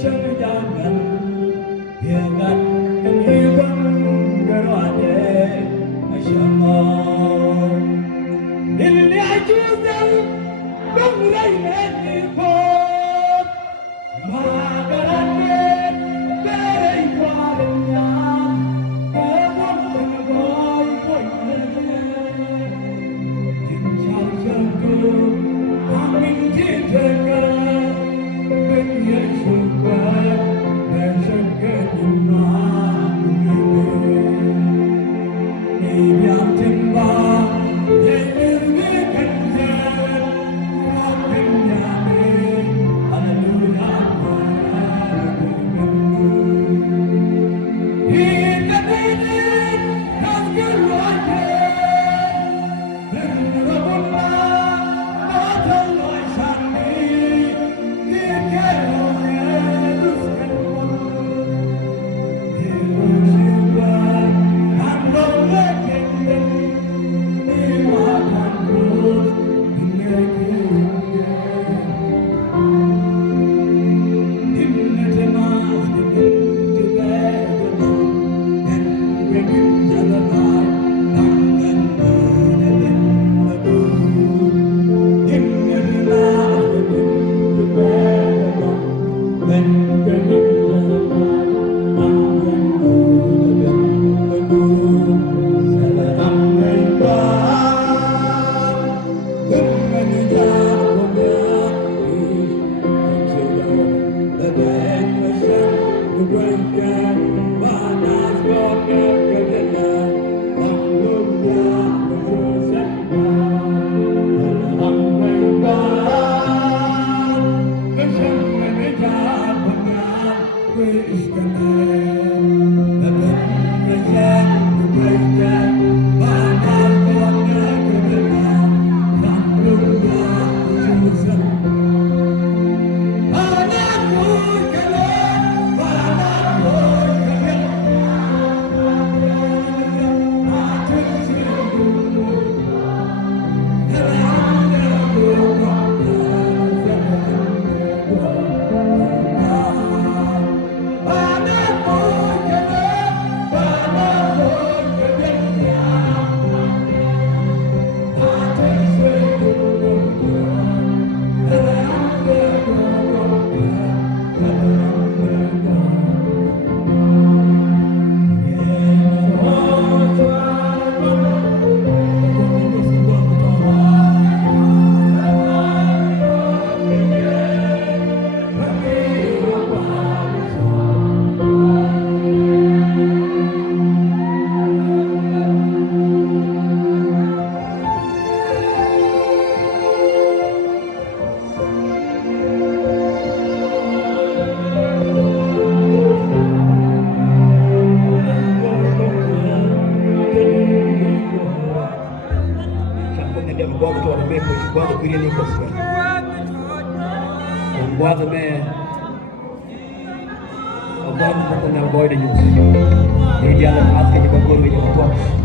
jangan biarkan hilang gerade asyamah اللي عجوزة بمرينة فوق ما قرنت بري فارنيا كمون بوي بوي جنجال جنجو آمين جيتنا من يشوفك بشكل النار نبيان تنبا Brother man, a brother now boy to use. Dia jalan atas kita boleh jadi tuan.